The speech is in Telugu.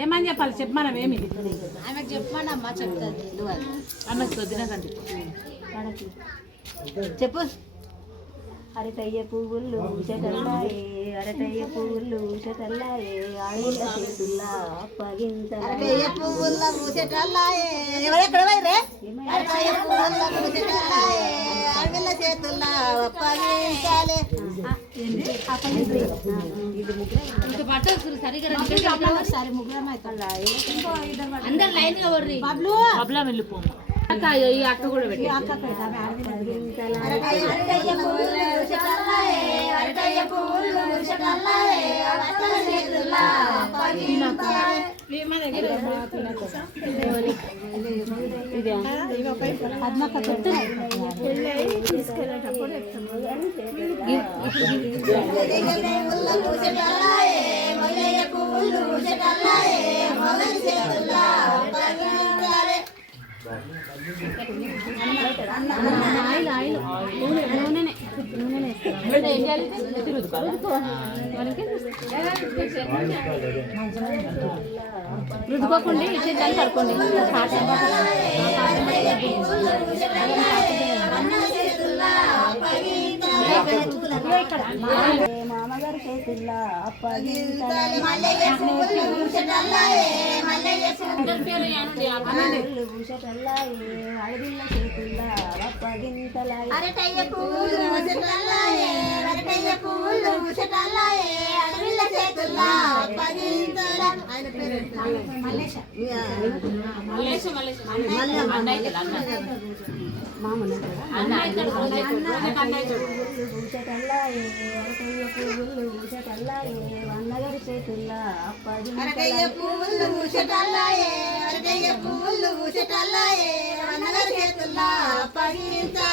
ఏమని చెప్పాలి చెప్పమనం ఏమి ఆమెకు చెప్పమనమ్మా చెప్తుంది ఆమెకు వద్దినకంటే చెప్పు. అరటయ్య పువ్వులు చెటల్లాయే అరటయ్య పువ్వులు చెటల్లాయే ఆడిల్ల చేతుల్లా అప్పగింతల అరటయ్య పువ్వుల మూసెటల్లాయే ఎవరెక్కడ వైరే అరటయ్య పువ్వుల మూసెటల్లాయే ఆడిల్ల చేతుల్లా అప్పగించాలే ఇంకా పట్టు సరిగా సరే ముగ్గురం అందరు లైన్ గా వర్రి బబ్లు బబ్లా వెళ్ళిపోము అక్క ఈ అక్క కూడా పెట్టి అక్క అరటయ్య పువ్వుల మూసెటల్లాయే అరటయ్య పువ్వుల మూసెటల్లాయే ఆడిల్ల చేతుల్లా అప్పగించాలే తీసుకెళ్ళేటప్పుడు రుద్దుకోకండి ఇచ్చేదాన్ని పడుకోండి మామగారు చేతుల్లా అప్పగింతల పూసటల్లాయే అడవిల్ల చేతుల్లా అప్పగింతల అరటయ్య పువ్వులు మూసెటల్లాయే అరటయ్య పువ్వులు మూసెటల్లాయే అడవిల్ల చేతుల్లా అప్పగింతల. ఆయన పేరు మల్లేశ పూసటల్లాయే అరటయ్య పువ్వులు పూసటల్లాయే అన్నగారు చేతుల్లా అరటయ్య పువ్వులు మూసెటల్లాయే అరటయ్య పువ్వులు మూసెటల్లాయే అన్నగారి చేతుల్లా అప్పగించాలే.